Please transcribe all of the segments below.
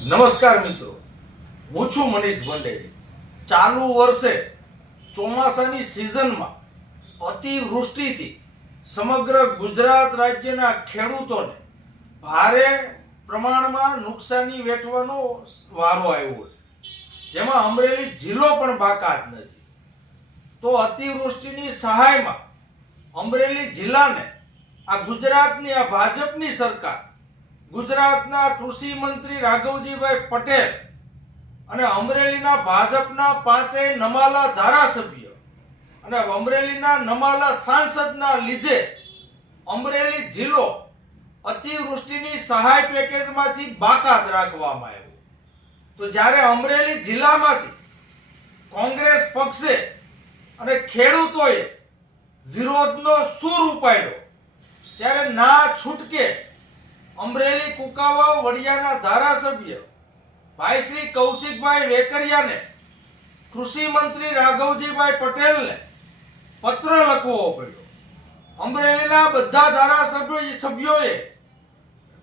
નમસ્કાર મિત્રો, હું છું મનીષ ભંડેરી. ચાલુ વર્ષે ચોમાસાની સિઝનમાં અતિવૃષ્ટિથી સમગ્ર ગુજરાત રાજ્યના ખેડૂતોને ભારે પ્રમાણમાં નુકસાની વેઠવાનો વારો આવ્યો છે, જેમાં અમરેલી જિલ્લો પણ બાકાત નથી. તો અતિવૃષ્ટિની સહાયમાં અમરેલી જિલ્લાને આ ગુજરાતની આ ભાજપની સરકાર, ગુજરાતના કૃષિ મંત્રી રાઘવજીભાઈ પટેલ અને અમરેલીના ભાજપના 5 નમાલા ધારાસભ્ય અને અમરેલીના નમાલા સાંસદના લીધે અમરેલી જિલ્લો અતિવૃષ્ટિની સહાય પેકેજમાંથી બાકાત રાખવામાં આવ્યો. તો જ્યારે અમરેલી જિલ્લામાંથી કોંગ્રેસ પક્ષે અને ખેડૂતોએ વિરોધનો સૂર ઉપાડ્યો, ત્યારે ના છૂટકે અમરેલી કુકાવાવ વડિયાના ધારાસભ્ય ભાઈ શ્રી કૌશિકભાઈ વેકરિયાને કૃષિ મંત્રી રાઘવજીભાઈ પટેલને પત્ર લખવો પડ્યો. અમરેલીના બધા ધારાસભ્યોએ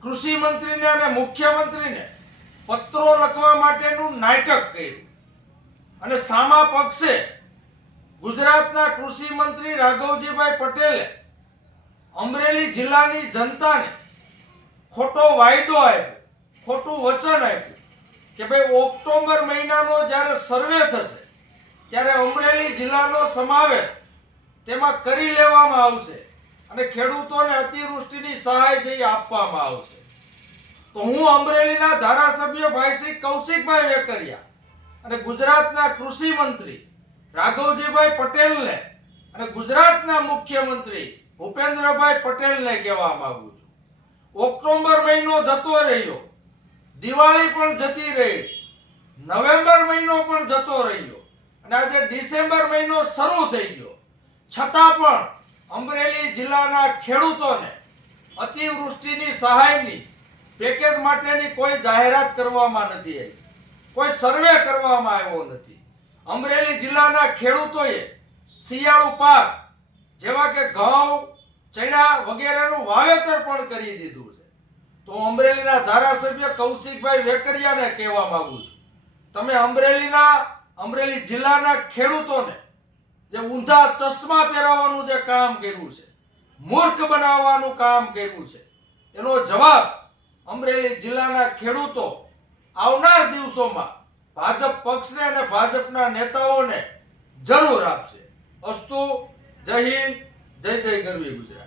કૃષિ મંત્રીને અને મુખ્યમંત્રીને પત્રો લખવા માટેનું નાટક કર્યું અને સામા પક્ષે ગુજરાતના કૃષિ મંત્રી રાઘવજીભાઈ પટેલે અમરેલી જિલ્લાની જનતાને ખોટો વાયદો આપ્યો, ખોટું વચન આપ્યું કે ભાઈ ઓક્ટોબર મહિનાનો જ્યારે સર્વે થશે ત્યારે અમરેલી જિલ્લાનો સમાવેશ તેમાં કરી લેવામાં આવશે અને ખેડૂતોને અતિવૃષ્ટિની સહાય છે એ આપવામાં આવશે. તો હું અમરેલીના ધારાસભ્ય ભાઈ શ્રી કૌશિકભાઈ વેકરિયા અને ગુજરાતના કૃષિ મંત્રી રાઘવજીભાઈ પટેલને અને ગુજરાતના મુખ્યમંત્રી ભૂપેન્દ્રભાઈ પટેલને કહેવા માંગુ છું, ઓક્ટોબર મહિનો જતો રહ્યો, દિવાળી પણ જતી રહી, નવેમ્બર મહિનો પણ જતો રહ્યો અને આજે ડિસેમ્બર મહિનો શરૂ થઈ ગયો, છતાં પણ અમરેલી જિલ્લાના ખેડૂતોને અતિવૃષ્ટિની સહાયની પેકેજ માટેની કોઈ જાહેરાત કરવામાં નથી આવી, કોઈ સર્વે કરવામાં આવ્યો નથી. અમરેલી જિલ્લાના ખેડૂતોએ શિયાળુ પાક જેવા કે ઘઉં, ચણા વગેરેનું વાવેતર પણ કરી દીધું છે. તો અમરેલીના ધારાસભ્ય કૌશિકભાઈ વેકરિયાને કહેવા માંગુ છું, તમે અમરેલી જિલ્લાના ખેડૂતોને જે ઊંધા ચશ્મા પહેરાવવાનું જે કામ કર્યું છે, મૂર્ખ બનાવવાનું કામ કર્યું છે, એનો જવાબ અમરેલી જિલ્લાના ખેડૂતો આવનાર દિવસોમાં ભાજપ પક્ષને અને ભાજપના નેતાઓને જરૂર આપશે. અસ્તુ. જય હિન્દ, જય જય ગરવી ગુજરાત.